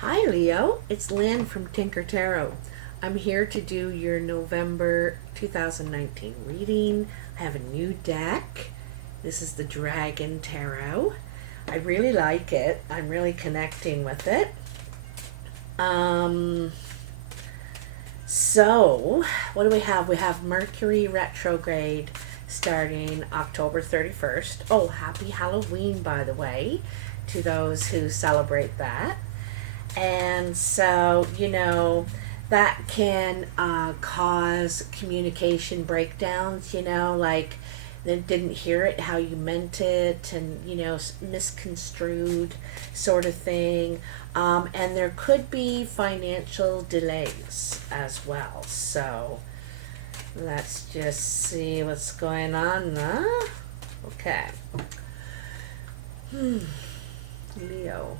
Hi Leo, it's Lynn from Tinker Tarot. I'm here to do your November 2019 reading. I have a new deck. This is the Dragon Tarot. I really like it. I'm really connecting with it. Um, so, what do we have? We have Mercury retrograde starting October 31st. Oh, happy Halloween, by the way, to those who celebrate that. And so, that can cause communication breakdowns, like they didn't hear it how you meant it, and, misconstrued sort of thing. And there could be financial delays as well. So let's just see what's going on. Okay. Leo.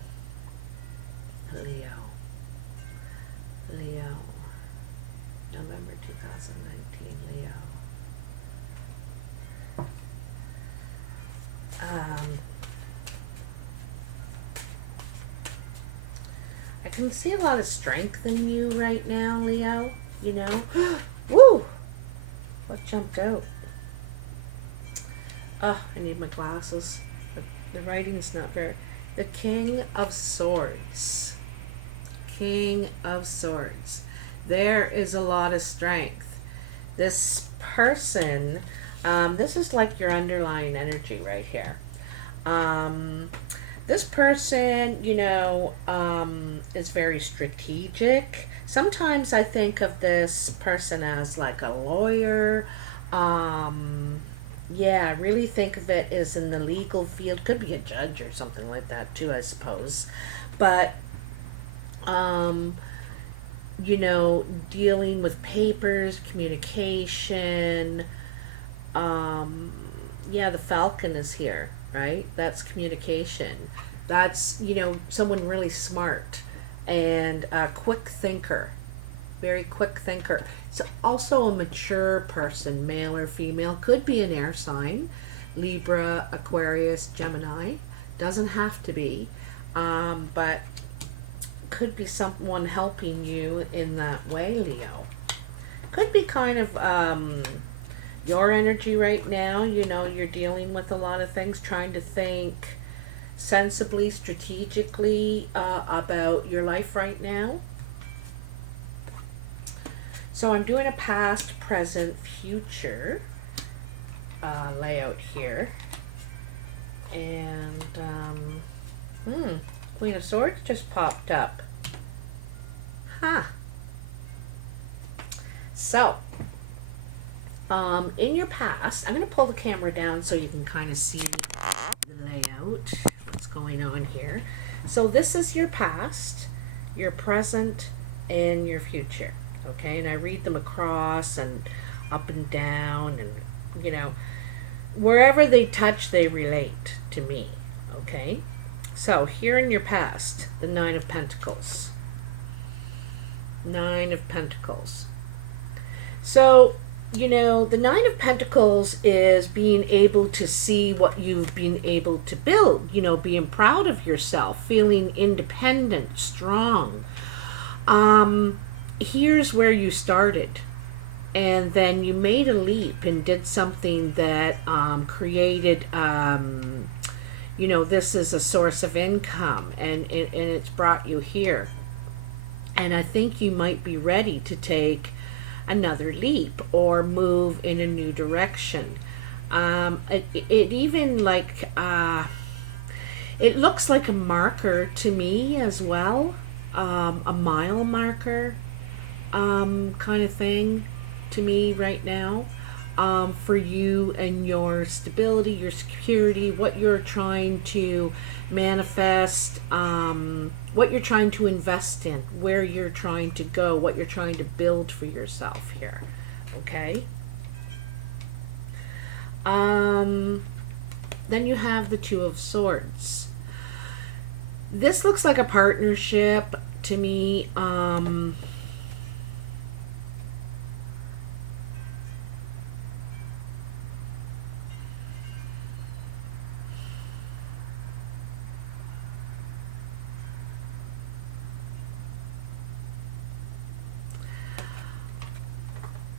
Leo. Leo. November 2019. Leo. I can see a lot of strength in you right now, Leo. Woo! What jumped out? Oh, I need my glasses. The writing's not very... The King of Swords. King of Swords. There is a lot of strength. This person, this is like your underlying energy right here. This person, is very strategic. Sometimes I think of this person as like a lawyer. Yeah, I really think of it as in the legal field. Could be a judge or something like that too, I suppose. But dealing with papers, communication. Yeah, the Falcon is here, right? That's communication. That's, someone really smart and a quick thinker. Very quick thinker. It's also a mature person, male or female. Could be an air sign. Libra, Aquarius, Gemini. Doesn't have to be. But could be someone helping you in that way, Leo. Could be kind of your energy right now. You're dealing with a lot of things, trying to think sensibly, strategically about your life right now. So I'm doing a past, present, future layout here. And Queen of Swords just popped up. So, in your past, I'm going to pull the camera down so you can kind of see the layout, what's going on here. So this is your past, your present, and your future. Okay, and I read them across and up and down, and wherever they touch, they relate to me. Okay, so here in your past, the Nine of Pentacles. Nine of Pentacles. So, the Nine of Pentacles is being able to see what you've been able to build, being proud of yourself, feeling independent, strong. Here's where you started, and then you made a leap and did something that created this is a source of income, and it's brought you here. And I think you might be ready to take another leap or move in a new direction. It even like it looks like a marker to me as well, a mile marker kind of thing to me right now, for you and your stability, your security, what you're trying to manifest, what you're trying to invest in, where you're trying to go, what you're trying to build for yourself here. Okay? Then you have the Two of Swords. This looks like a partnership to me.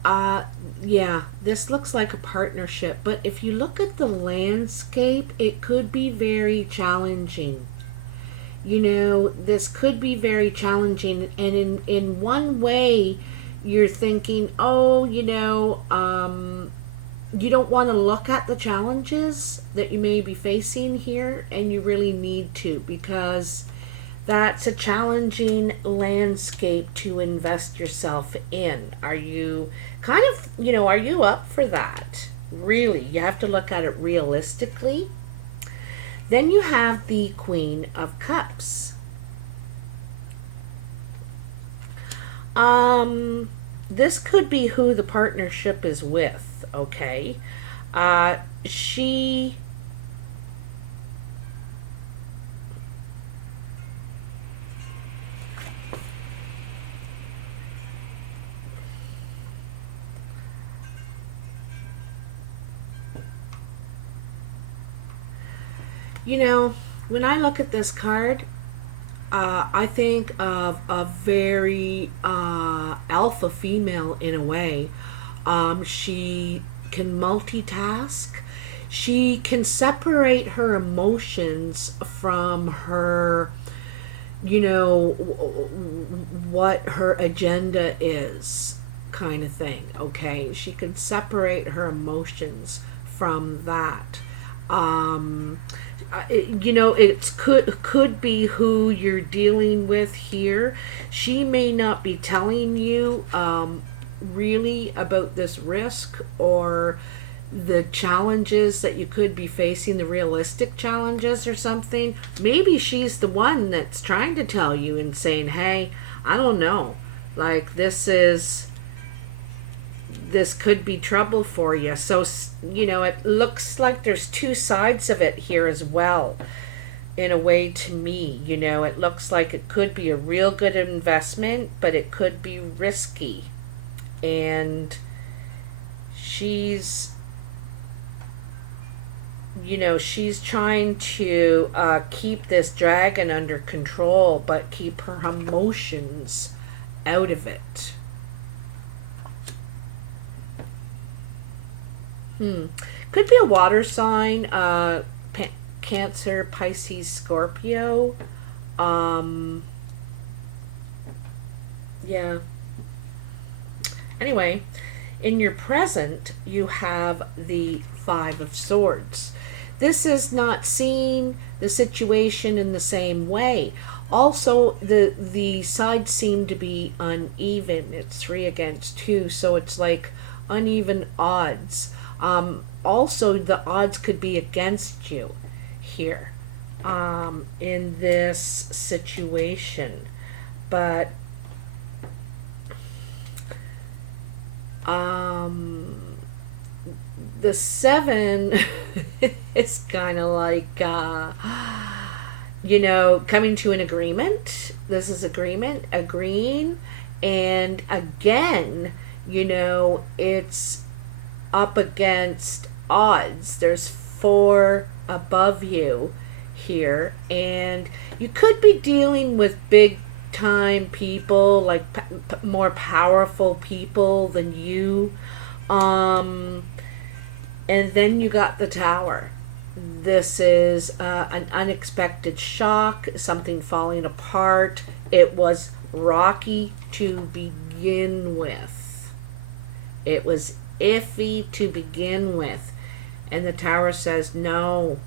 Uh, yeah, this looks like a partnership, but if you look at the landscape, it could be very challenging. You know, this could be very challenging, and in one way, you're thinking, oh, you don't want to look at the challenges that you may be facing here, and you really need to, because that's a challenging landscape to invest yourself in. Are you are you up for that? Really, you have to look at it realistically. Then you have the Queen of Cups. This could be who the partnership is with, okay? She You know, when I look at this card, I think of a very alpha female in a way. She can multitask. She can separate her emotions from her, what her agenda is, kind of thing. Okay, she can separate her emotions from that. Um, it could be who you're dealing with here. She may not be telling you really about this risk or the challenges that you could be facing, the realistic challenges or something. Maybe she's the one that's trying to tell you and saying, hey, I don't know, like this could be trouble for you. So, it looks like there's two sides of it here as well, in a way, to me. It looks like it could be a real good investment, but it could be risky. And she's trying to keep this dragon under control, but keep her emotions out of it. Could be a water sign, Cancer, Pisces, Scorpio. Yeah. Anyway, in your present, you have the Five of Swords. This is not seeing the situation in the same way. Also, the sides seem to be uneven. It's 3 against 2, so it's like uneven odds. Also, the odds could be against you here in this situation. But the 7 is kind of like, coming to an agreement. This is agreeing. And again, it's up against odds. There's 4 above you here, and you could be dealing with big time people, like more powerful people than you. And then you got the Tower. This is an unexpected shock, something falling apart. It was rocky to begin with. It was iffy to begin with. And the Tower says, no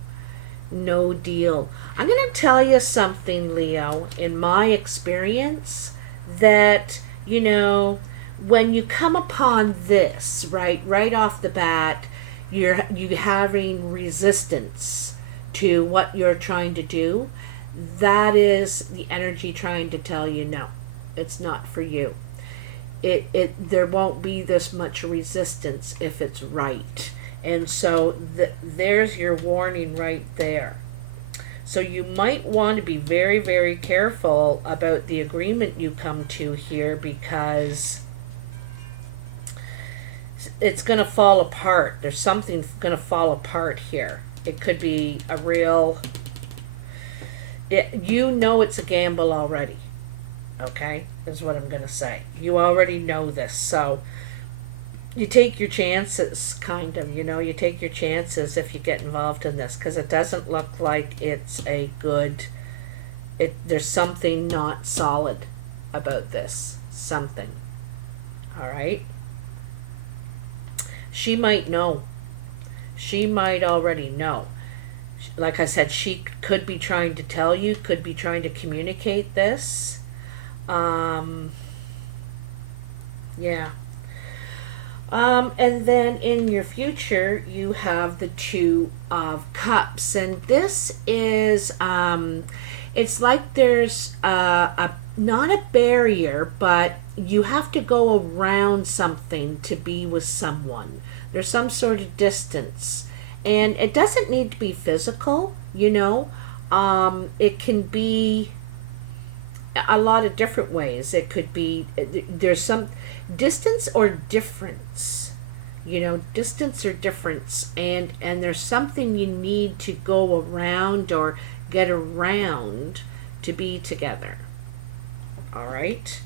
deal. I'm going to tell you something, Leo, in my experience, that, when you come upon this, right off the bat, you're having resistance to what you're trying to do. That is the energy trying to tell you, no, it's not for you. There won't be this much resistance if it's right. And so there's your warning right there. So you might want to be very, very careful about the agreement you come to here, because it's going to fall apart. There's something going to fall apart here. It could be a real... it's a gamble already. Okay? Is what I'm going to say. You already know this. So you take your chances, kind of, you take your chances if you get involved in this, because it doesn't look like it's a good, there's something not solid about this, something. All right. She might know. She might already know. Like I said, she could be trying to tell you, could be trying to communicate this. Yeah. And then in your future, you have the Two of Cups. And this is, it's like there's not a barrier, but you have to go around something to be with someone. There's some sort of distance. And it doesn't need to be physical, It can be a lot of different ways. It could be, there's some distance or difference, distance or difference, and there's something you need to go around or get around to be together. All right.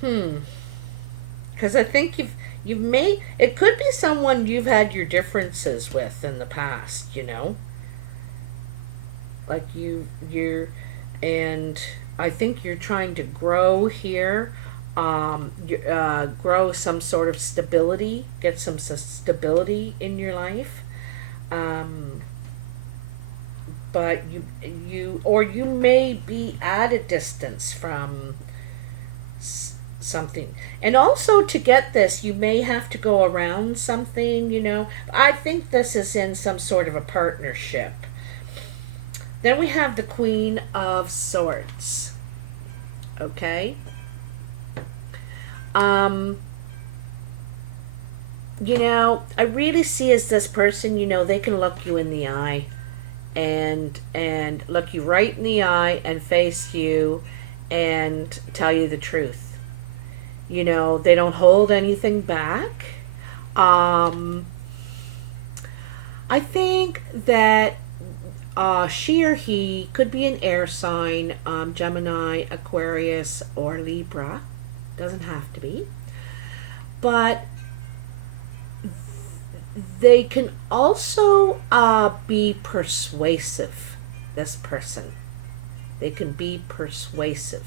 Because I think you've made, it could be someone you've had your differences with in the past, like you're, and I think you're trying to grow here, grow some sort of stability, get some stability in your life, but you may be at a distance from something. And also, to get this, you may have to go around something. I think this is in some sort of a partnership. Then we have the Queen of Swords. Okay. I really see as this person, they can look you in the eye and look you right in the eye and face you and tell you the truth. They don't hold anything back. I think that she or he could be an air sign, Gemini, Aquarius, or Libra. Doesn't have to be. But they can also be persuasive, this person. They can be persuasive.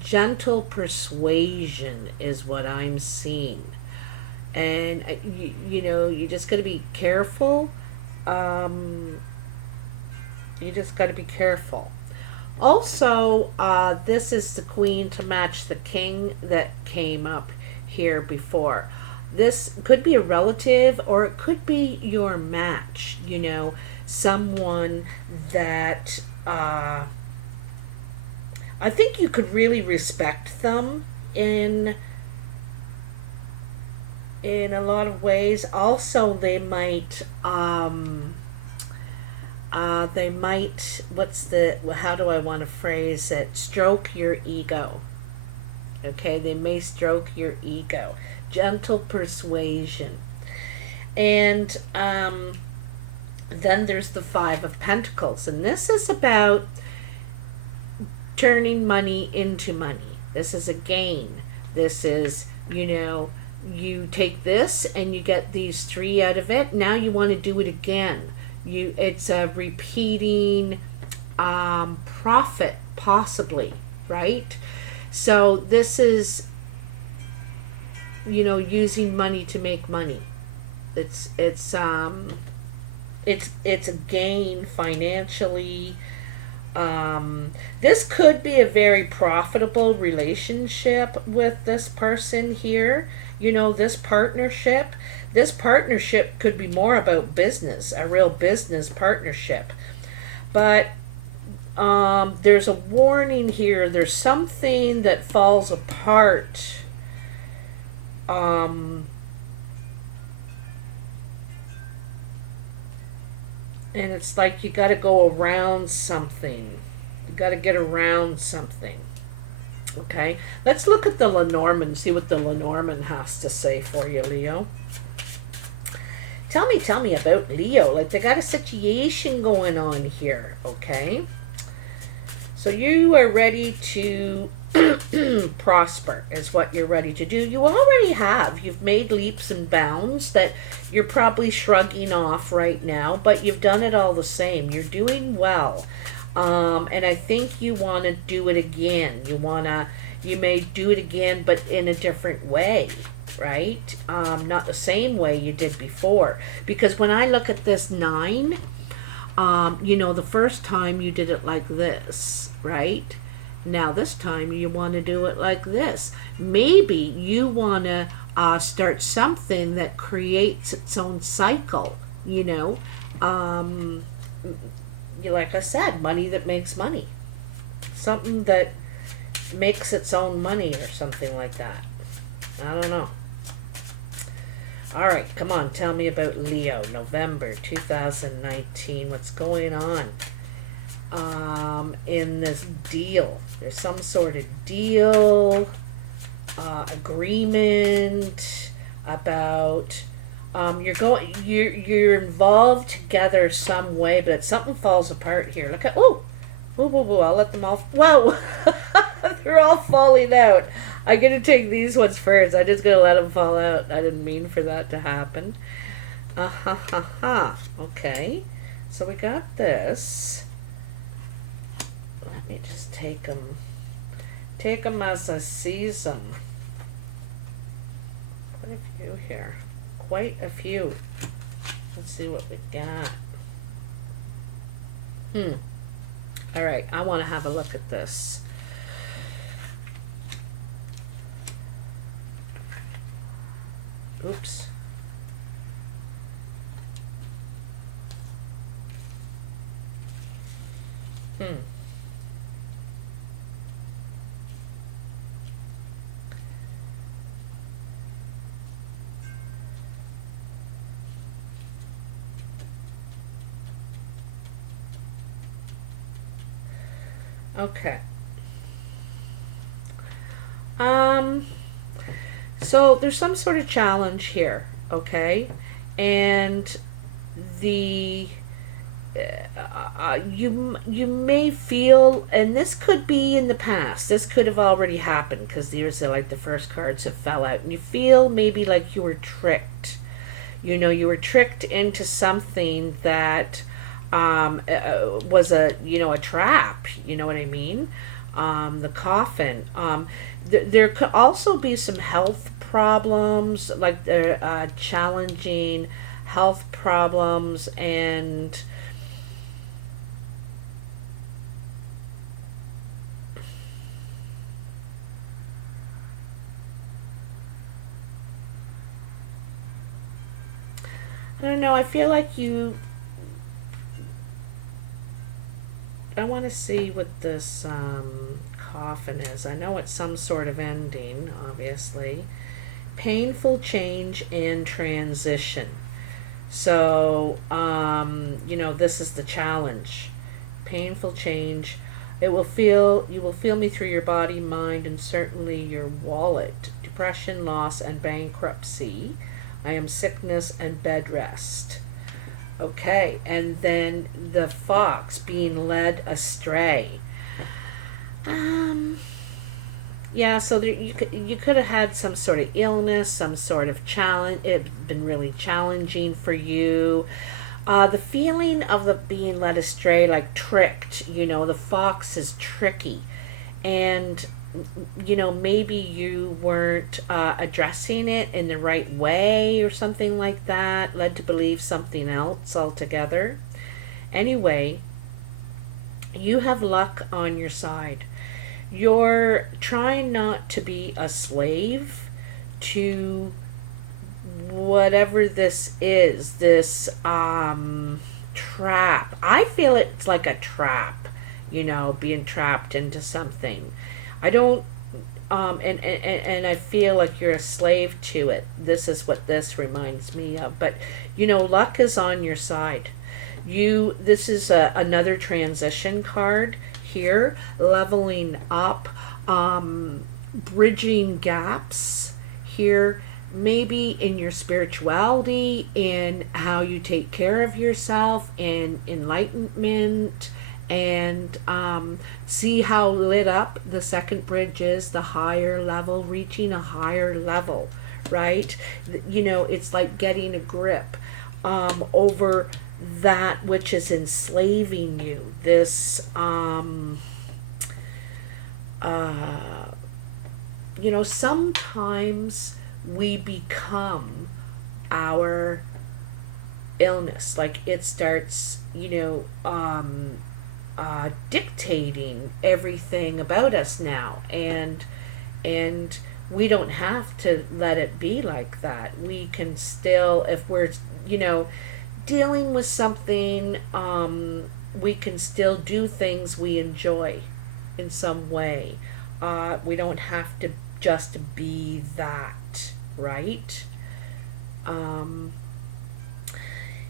Gentle persuasion is what I'm seeing. And, you just got to be careful. You just got to be careful. Also, this is the Queen to match the King that came up here before. This could be a relative, or it could be your match, someone that I think you could really respect them in a lot of ways. Also, they might how do I want to phrase it? Stroke your ego. Okay, they may stroke your ego. Gentle persuasion. And then there's the Five of Pentacles, and this is about turning money into money. This is a gain. This is, you take this and you get these three out of it. Now you want to do it again. It's a repeating profit, possibly, right? So this is, using money to make money. It's a gain financially. This could be a very profitable relationship with this person here. This partnership could be more about business, a real business partnership. But there's a warning here. There's something that falls apart. And it's like you got to go around something. You got to get around something. Okay? Let's look at the Lenormand, see what the Lenormand has to say for you, Leo. Tell me about Leo. Like, they got a situation going on here, okay? So you are ready to prosper is what you're ready to do. You already have. You've made leaps and bounds that you're probably shrugging off right now, but you've done it all the same. You're doing well. And I think you want to do it again. You may do it again, but in a different way, right? Not the same way you did before. Because when I look at this 9, the first time you did it like this, right? Now this time you want to do it like this. Maybe you want to start something that creates its own cycle, like I said, money that makes money. Something that makes its own money or something like that. I don't know. All right, come on, tell me about Leo, November 2019. What's going on in this deal? There's some sort of deal, agreement about you're involved together some way, but something falls apart here. Look at whoa, I'll let them all. Whoa, they're all falling out. I'm gonna take these ones first. I'm just gonna let them fall out. I didn't mean for that to happen. Okay, so we got this. Let me just take them as I sees them. Quite a few here. Quite a few. Let's see what we got. All right, I want to have a look at this. Oops. Okay. So there's some sort of challenge here, okay? And the you may feel, and this could be in the past. This could have already happened because there's like the first cards have fell out, and you feel maybe like you were tricked. You were tricked into something that was a trap. You know what I mean? The coffin. There could also be some health problems, like challenging health problems, and I don't know. I feel like I want to see what this coffin is. I know it's some sort of ending, obviously. Painful change and transition. So, this is the challenge. Painful change. You will feel me through your body, mind, and certainly your wallet. Depression, loss, and bankruptcy. I am sickness and bed rest. Okay, and then the fox being led astray. Yeah, so you could have had some sort of illness, some sort of challenge. It's been really challenging for you. The feeling of the being led astray, like tricked. The fox is tricky, and maybe you weren't addressing it in the right way or something like that, led to believe something else altogether. Anyway, you have luck on your side. You're trying not to be a slave to whatever this is, this trap. I feel it's like a trap, being trapped into something. I don't, and I feel like you're a slave to it. This is what this reminds me of. But, luck is on your side. This is another transition card here, leveling up, bridging gaps here, maybe in your spirituality, in how you take care of yourself, in enlightenment, And see how lit up the second bridge is, the higher level, reaching a higher level, right? You know, it's like getting a grip over that which is enslaving you. This, you know, sometimes we become our illness. Like it starts, you know, dictating everything about us now, and we don't have to let it be like that. We can still, if we're, you know, dealing with something, we can still do things we enjoy in some way. We don't have to just be that, right?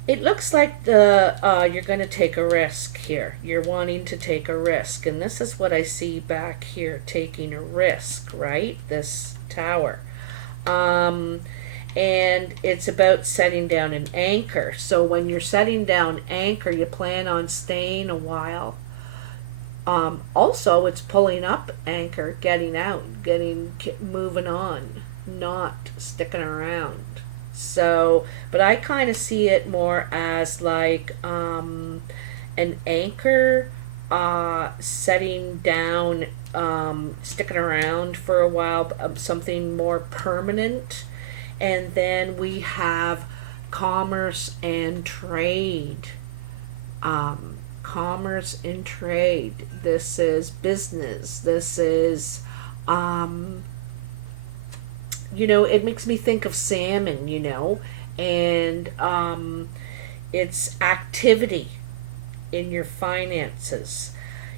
It looks like you're going to take a risk here. You're wanting to take a risk. And this is what I see back here, taking a risk, right? This tower. And it's about setting down an anchor. So when you're setting down anchor, you plan on staying a while. Also, it's pulling up anchor, getting out, moving on, not sticking around. So, but I kind of see it more as like an anchor, setting down, sticking around for a while, something more permanent. And then we have commerce and trade. Commerce and trade. This is business. This is, you know, it makes me think of salmon, you know, and it's activity in your finances.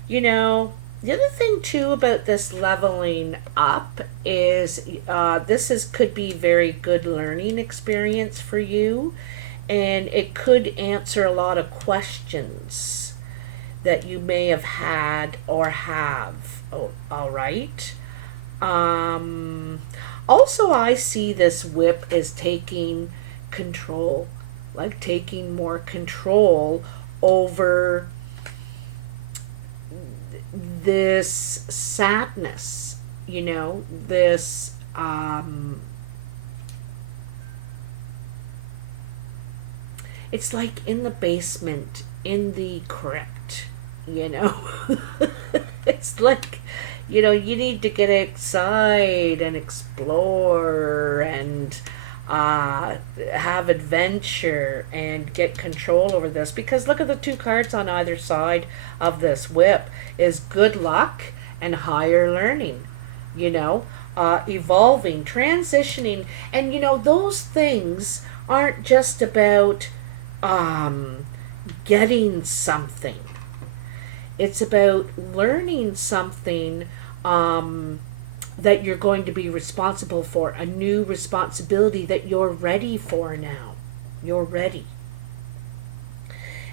You know, the other thing too about this leveling up is could be very good learning experience for you, and it could answer a lot of questions that you may have had or have. Oh, all right. Also, I see this whip as taking control, like taking more control over this sadness, you know, this, it's like in the basement, in the crypt, you know. It's like, you know, you need to get outside and explore and have adventure and get control over this. Because look at the two cards on either side of this whip is good luck and higher learning, you know, evolving, transitioning. And, you know, those things aren't just about getting something. It's about learning something that you're going to be responsible for, a new responsibility that you're ready for now. You're ready.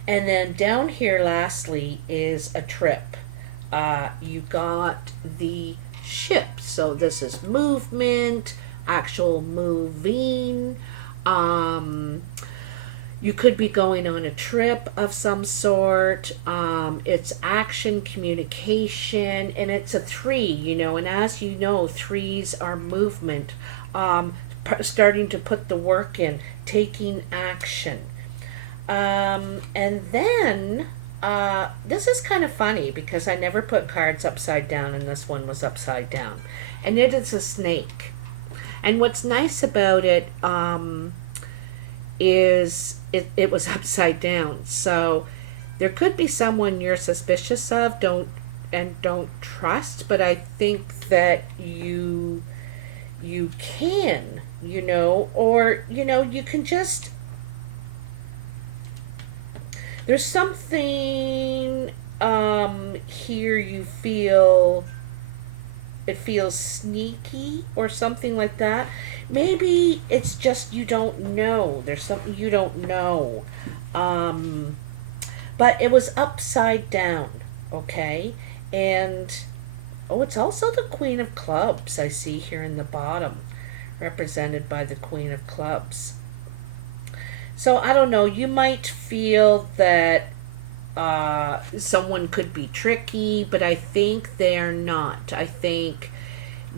And then down here, lastly, is a trip. You got the ship. So this is movement, actual moving. You could be going on a trip of some sort. It's action, communication, and it's a 3, you know. And as you know, 3s are movement, starting to put the work in, taking action. And then, this is kind of funny because I never put cards upside down, and this one was upside down. And it is a snake. And what's nice about it, is it was upside down. So there could be someone you're suspicious of, don't trust, but I think that you can, you know, or, you know, you can just, there's something here you feel, it feels sneaky or something like that. Maybe it's just you don't know. There's something you don't know. But it was upside down, okay? And, oh, it's also the Queen of Clubs I see here in the bottom, represented by the Queen of Clubs. So, I don't know, you might feel that someone could be tricky, but I think they're not. I think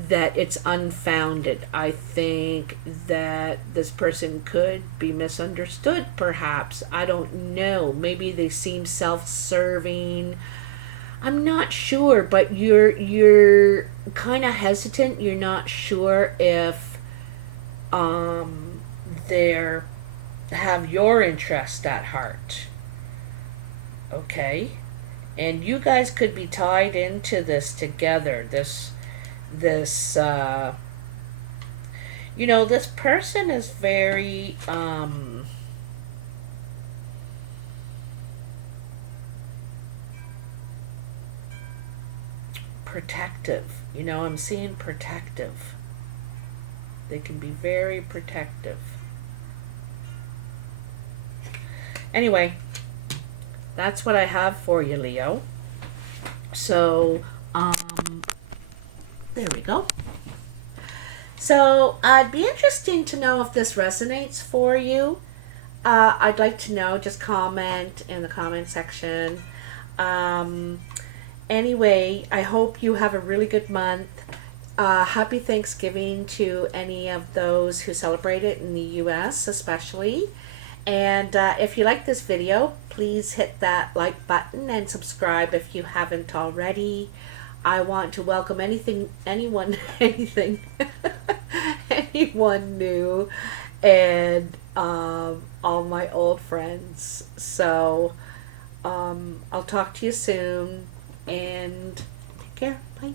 that it's unfounded. I think that this person could be misunderstood, perhaps. I don't know. Maybe they seem self-serving. I'm not sure, but you're kind of hesitant. You're not sure if they're have your interest at heart. Okay? And you guys could be tied into this together. This this person is very protective. I'm seeing protective. They can be very protective. Anyway, that's what I have for you, Leo. So, there we go. So, it'd be interesting to know if this resonates for you. I'd like to know. Just comment in the comment section. Anyway, I hope you have a really good month. Happy Thanksgiving to any of those who celebrate it in the U.S. especially. And if you like this video, please hit that like button and subscribe if you haven't already. I want to welcome anyone new, and all my old friends. So I'll talk to you soon, and take care. Bye.